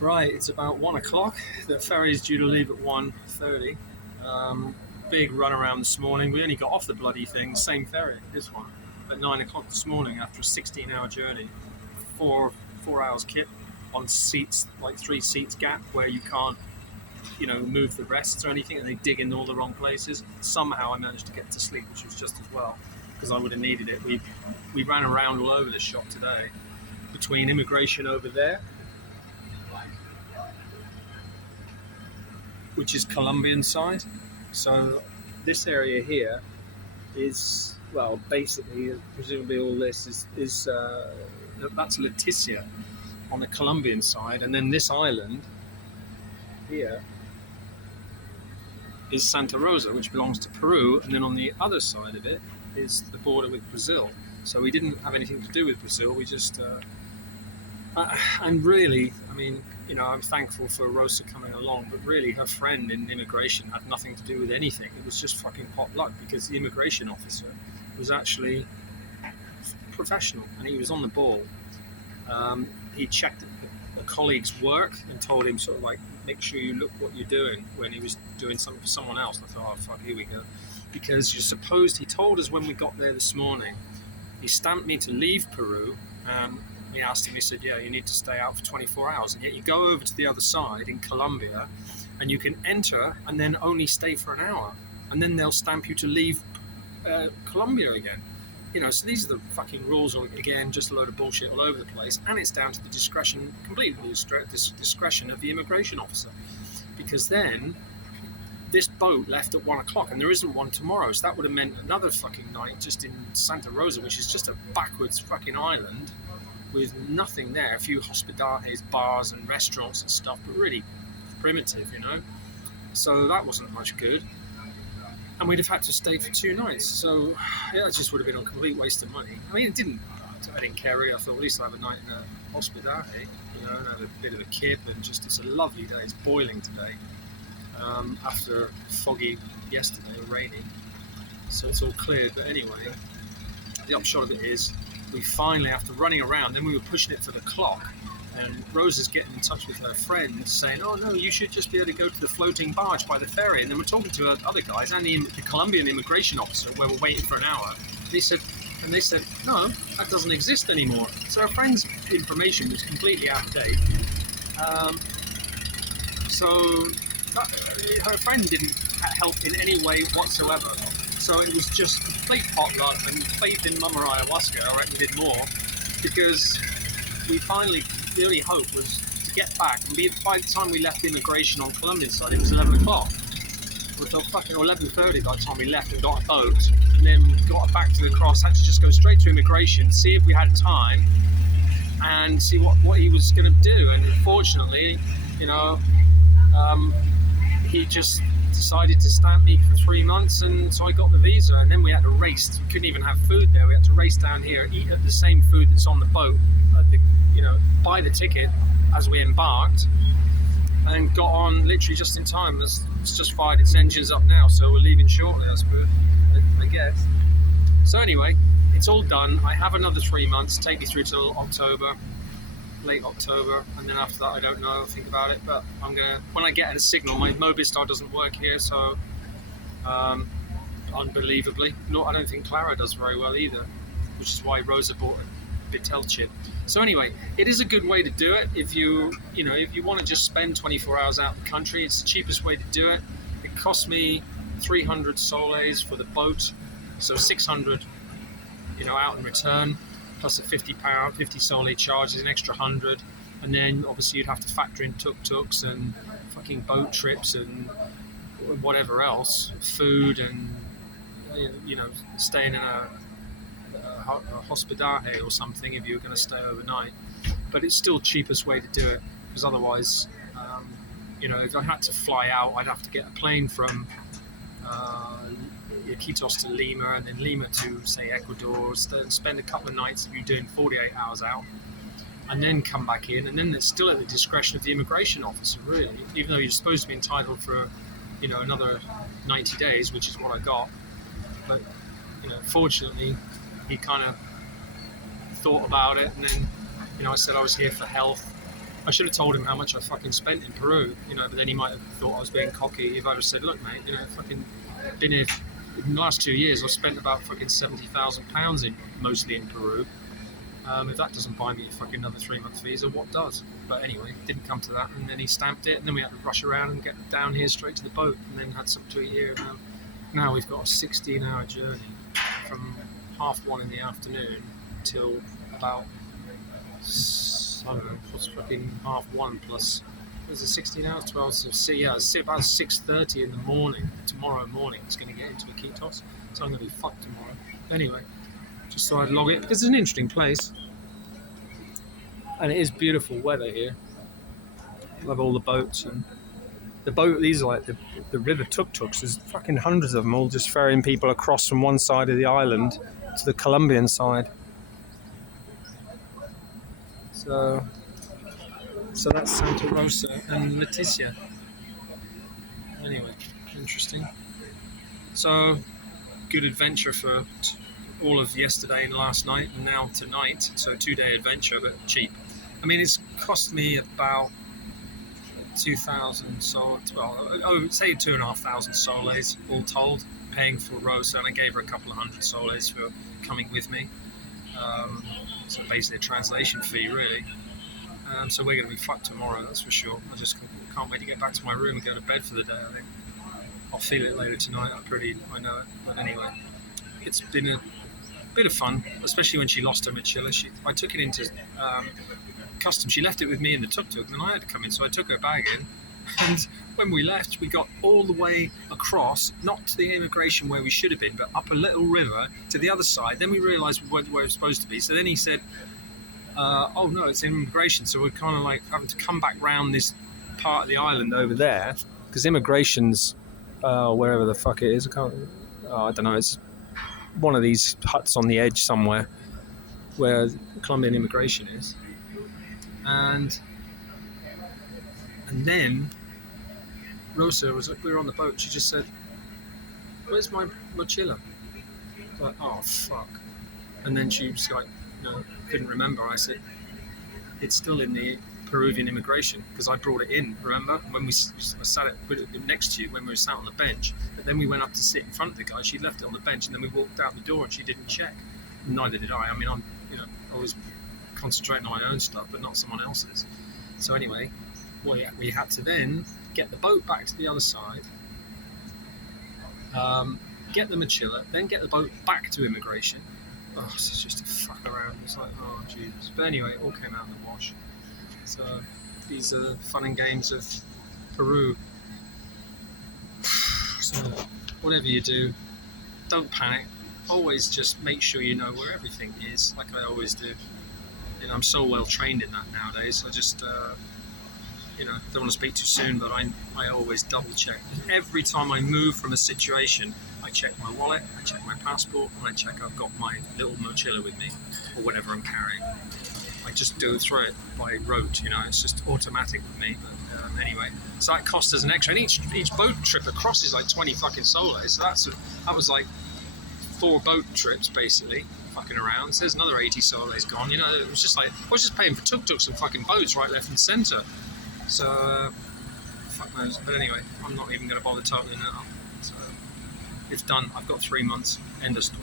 Right, it's about 1 o'clock. The ferry is due to leave at 1:30. Big run around this morning. We only got off the bloody thing, same ferry, this one, at 9 o'clock this morning after a 16-hour journey. Four hours kit on seats, like 3 seats gap where you can't, move the rests or anything, and they dig in all the wrong places. Somehow I managed to get to sleep, which was just as well because I would have needed it. We ran around all over the shop today between immigration over there, which is Colombian side. So this area here is, well, basically, presumably all this is that's Leticia on the Colombian side, and then this island here is Santa Rosa, which belongs to Peru, and then on the other side of it is the border with Brazil. So we didn't have anything to do with Brazil. We just and really, I mean, I'm thankful for Rosa coming along, but really her friend in immigration had nothing to do with anything. It was just fucking pot luck because the immigration officer was actually professional and he was on the ball. He checked a colleague's work and told him sort of like, make sure you look what you're doing when he was doing something for someone else. And I thought, oh fuck, here we go. Because you're supposed, he told us when we got there this morning, he stamped me to leave Peru. We asked him, he said, yeah, you need to stay out for 24 hours. And yet you go over to the other side in Colombia and you can enter and then only stay for an hour. And then they'll stamp you to leave Colombia again. So these are the fucking rules, again, just a load of bullshit all over the place. And it's down to the discretion, completely discretion of the immigration officer. Because then this boat left at 1 o'clock and there isn't one tomorrow. So that would have meant another fucking night just in Santa Rosa, which is just a backwards fucking island with nothing there, a few hospitales, bars and restaurants and stuff, but really primitive, So that wasn't much good. And we'd have had to stay for 2 nights. So yeah, it just would have been a complete waste of money. I mean, I didn't care really. I thought at least I'll have a night in a hospital, and have a bit of a kip, and just, it's a lovely day. It's boiling today after foggy yesterday, rainy. So it's all cleared. But anyway, the upshot of it is, we finally, after running around, then we were pushing it for the clock, and Rose is getting in touch with her friend saying, oh no, you should just be able to go to the floating barge by the ferry. And then we're talking to other guys and the Colombian immigration officer where we're waiting for an hour. And they said, no, that doesn't exist anymore. So our friend's information was completely out of date. Her friend didn't help in any way whatsoever. So it was just complete pot luck and faith in Mama Ayahuasca. I reckon we did more because the only hope was to get back. And by the time we left immigration on Colombian side, it was 11 o'clock. We thought fucking 11:30 by the time we left and got a boat. And then we got back to the cross, had to just go straight to immigration, see if we had time and see what he was going to do. And unfortunately, he just decided to stamp me for 3 months, and so I got the visa. And then we had to race. We couldn't even have food there. We had to race down here, eat at the same food that's on the boat, buy the ticket as we embarked, and got on literally just in time. It's just fired its engines up now, so we're leaving shortly, I guess. So anyway, it's all done. I have another 3 months, take me through till October, late October, and then after that I don't know, I'll think about it. But when I get a signal, my Mobistar doesn't work here, so unbelievably, I don't think Clara does very well either, which is why Rosa bought a Bitel chip. So anyway, it is a good way to do it if you want to just spend 24 hours out in the country. It's the cheapest way to do it. It cost me 300 soles for the boat, so 600 out in return, plus a £50 50 solely charge is an extra 100, and then obviously you'd have to factor in tuk-tuks and fucking boat trips and whatever else, food and staying in a hospedage or something if you were going to stay overnight. But it's still the cheapest way to do it, because otherwise if I had to fly out, I'd have to get a plane from Iquitos to Lima, and then Lima to, say, Ecuador, spend a couple of nights if you're doing 48 hours out, and then come back in, and then it's still at the discretion of the immigration officer, really, even though you're supposed to be entitled for another 90 days, which is what I got. But fortunately, he kind of thought about it, and then I said I was here for health, I should have told him how much I fucking spent in Peru, but then he might have thought I was being cocky if I just said, look, mate, fucking been here in the last 2 years. I've spent about fucking £70,000 mostly in Peru. If that doesn't buy me a fucking another 3-month visa, what does? But anyway, didn't come to that, and then he stamped it, and then we had to rush around and get down here straight to the boat, and then had something to eat here. Now we've got a 16-hour journey from 1:30 in the afternoon till about, I don't know, what's fucking 1:30 plus, there's a 16 hours, 12, so yeah, it's about 6:30 in the morning, tomorrow morning, it's going to get into Iquitos, so I'm going to be fucked tomorrow. Anyway, just thought I'd log it, because it's an interesting place, and it is beautiful weather here. I love all the boats, and these are like the river tuk-tuks, there's fucking hundreds of them, all just ferrying people across from one side of the island to the Colombian side. So that's Santa Rosa and Leticia. Anyway, interesting. So, good adventure for all of yesterday and last night, and now tonight. So 2-day adventure, but cheap. I mean, it's cost me about 2,000 soles. Well, say 2,500 soles all told, paying for Rosa, and I gave her a couple of hundred soles for coming with me. So basically a translation fee, really. So we're going to be fucked tomorrow, that's for sure. I just can't wait to get back to my room and go to bed for the day, I think. I'll feel it later tonight, I know it. But anyway, it's been a bit of fun, especially when she lost her mochila. I took it into customs. She left it with me in the tuk-tuk, and then I had to come in, so I took her bag in. And when we left, we got all the way across, not to the immigration where we should have been, but up a little river to the other side. Then we realised we weren't where we were supposed to be. So then he said, oh no, it's immigration. So we're kind of like having to come back round this part of the island over there, because immigration's wherever the fuck it is. I don't know. It's one of these huts on the edge somewhere where Colombian immigration is. And then Rosa we were on the boat. She just said, "Where's my mochila?" I was like, "Oh fuck!" And then she was like, couldn't remember. I said, "It's still in the Peruvian immigration because I brought it in. Remember when I sat it next to you when we were sat on the bench? But then we went up to sit in front of the guy. She left it on the bench, and then we walked out the door, and she didn't check. Neither did I. I mean, I'm always concentrating on my own stuff, but not someone else's. So anyway, we had to then get the boat back to the other side, get the mochila, then get the boat back to immigration. Oh, it's just a fuck around. It's like, oh Jesus. But anyway, it all came out in the wash. So these are the fun and games of Peru. So whatever you do, don't panic. Always just make sure you know where everything is, like I always do. I'm so well trained in that nowadays. I just, don't want to speak too soon, but I always double check. Every time I move from a situation, I check my wallet, I check my passport, and I check I've got my little mochila with me, or whatever I'm carrying. I just do throw it by rote, it's just automatic with me. But anyway, so that cost us an extra. And each boat trip across is like 20 fucking soles. So that was like 4 boat trips basically, fucking around. So there's another 80 soles gone. It was just like I was just paying for tuk-tuks and fucking boats right, left, and centre. So fuck knows. But anyway, I'm not even going to bother totaling that up. So it's done. I've got 3 months. End of story.